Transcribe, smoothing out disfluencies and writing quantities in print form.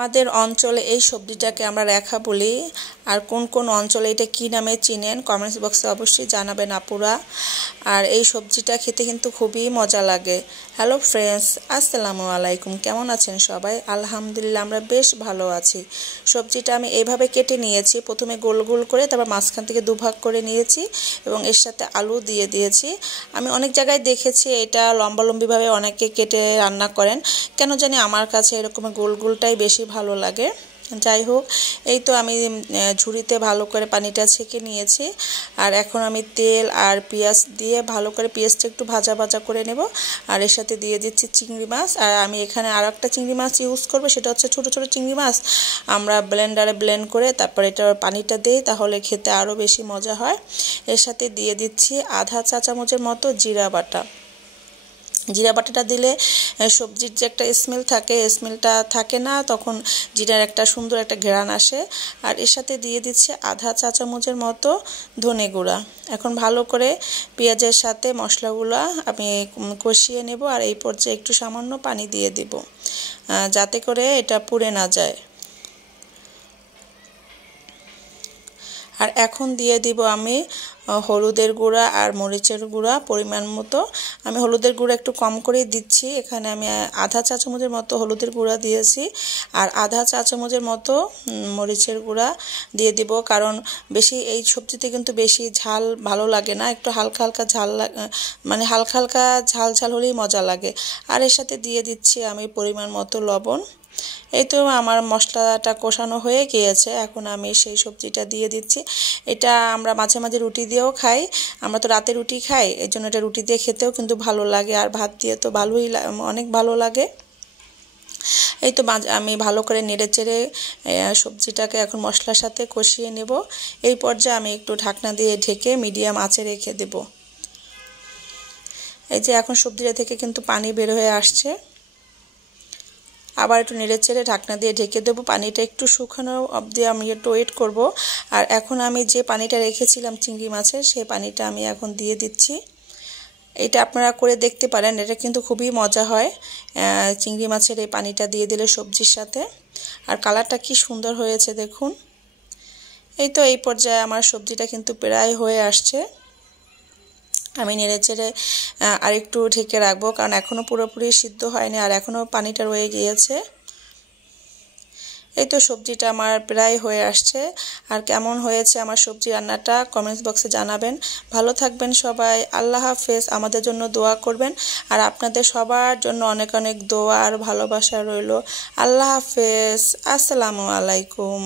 আমাদের অঞ্চলে এই সবজিটাকে আমরা রেখা বলি। আর কোন কোন অঞ্চলে এটা কী নামে চিনেন কমেন্টস বক্সে অবশ্যই জানাবেন আপুরা। আর এই সবজিটা খেতে কিন্তু খুবই মজা লাগে। হ্যালো ফ্রেন্ডস, আসসালামু আলাইকুম। কেমন আছেন সবাই? আলহামদুলিল্লাহ আমরা বেশ ভালো আছি। সবজিটা আমি এইভাবে কেটে নিয়েছি, প্রথমে গোল গোল করে, তারপর মাঝখান থেকে দুভাগ করে নিয়েছি এবং এর সাথে আলু দিয়ে দিয়েছি। আমি অনেক জায়গায় দেখেছি এটা লম্বালম্বিভাবে অনেকে কেটে রান্না করেন, কেন জানি আমার কাছে এরকম গোল গোলটাই বেশি ভালো লাগে। যাই হোক, এই তো আমি ঝুড়িতে ভালো করে পানিটা ছেঁকে নিয়েছি। আর এখন আমি তেল আর পেঁয়াজ দিয়ে ভালো করে পেঁয়াজটা একটু ভাজা ভাজা করে নেব। আর এর সাথে দিয়ে দিচ্ছি চিংড়ি মাছ। আর আমি এখানে আর একটা চিংড়ি মাছ ইউজ করবো, সেটা হচ্ছে ছোটো ছোটো চিংড়ি মাছ। আমরা ব্লেন্ডারে ব্লেন্ড করে তারপর এটার পানিটা দিই, তাহলে খেতে আরও বেশি মজা হয়। এর সাথে দিয়ে দিচ্ছি আধা চা চামচের মতো জিরা বাটা। জিরা বাটাটা দিলে সবজির যে একটা স্মেল থাকে, স্মেলটা থাকে না, তখন জিরার একটা সুন্দর একটা ঘ্রাণ আসে। আর এর সাথে দিয়ে দিচ্ছে আধা চা চামচের মতো ধনে গুঁড়া। এখন ভালো করে পেঁয়াজের সাথে মশলাগুলো আমি কষিয়ে নেব। আর এই পর্যায়ে একটু সামান্য পানি দিয়ে দেব, যাতে করে এটা পুড়ে না যায়। আর এখন দিয়ে দিব আমি হলুদের গুঁড়া আর মরিচের গুঁড়া পরিমাণ মতো। আমি হলুদের গুঁড়া একটু কম করে দিচ্ছি, এখানে আমি আধা চা চামচের মতো হলুদের গুঁড়া দিয়েছি আর আধা চা চামচের মতো মরিচের গুঁড়া দিয়ে দিব, কারণ বেশি এই সবজিতে কিন্তু বেশি ঝাল ভালো লাগে না, একটু হালকা হালকা ঝাল মানে হালকা হালকা ঝাল ঝাল হলেই মজা লাগে। আর এর সাথে দিয়ে দিচ্ছি আমি পরিমাণ মতো লবণ। এই তো আমার মশলাটা কষানো হয়ে গিয়েছে, এখন আমি সেই সবজিটা দিয়ে দিচ্ছি। এটা আমরা মাঝে মাঝে রুটি দিয়েও খাই, আমরা তো রাতে রুটি খাই, এই জন্য এটা রুটি দিয়ে খেতেও কিন্তু ভালো লাগে, আর ভাত দিয়ে তো ভালোই অনেক ভালো লাগে। এই তো আমি ভালো করে নেড়ে চেড়ে সবজিটাকে এখন মশলার সাথে কষিয়ে নেব। এই পর্যায়ে আমি একটু ঢাকনা দিয়ে ঢেকে মিডিয়াম আঁচে রেখে দেব। এই যে এখন সবজিটা থেকে কিন্তু পানি বের হয়ে আসছে। আবার একটু নেড়ে চেড়ে ঢাকনা দিয়ে ঢেকে দেবো, পানিটা একটু শুকানো অবধি আমি একটু ওয়েট করব। আর এখন আমি যে পানিটা রেখেছিলাম চিংড়ি মাছের, সেই পানিটা আমি এখন দিয়ে দিচ্ছি। এটা আপনারা করে দেখতে পারেন, এটা কিন্তু খুবই মজা হয় চিংড়ি মাছের এই পানিটা দিয়ে দিলে সবজির সাথে। আর কালারটা কি সুন্দর হয়েছে দেখুন। এই তো এই পর্যায়ে আমার সবজিটা কিন্তু প্রায় হয়ে আসছে। আমি নেড়ে চেড়ে আরেকটু ঢেকে রাখবো, কারণ এখনও পুরোপুরি সিদ্ধ হয়নি আর এখনও পানিটা রয়ে গিয়েছে। এই তো সবজিটা আমার প্রায় হয়ে আসছে। আর কেমন হয়েছে আমার সবজি রান্নাটা কমেন্টস বক্সে জানাবেন। ভালো থাকবেন সবাই, আল্লাহ হাফেজ। আমাদের জন্য দোয়া করবেন, আর আপনাদের সবার জন্য অনেক অনেক দোয়া আর ভালোবাসা রইল। আল্লাহ হাফেজ, আসসালামু আলাইকুম।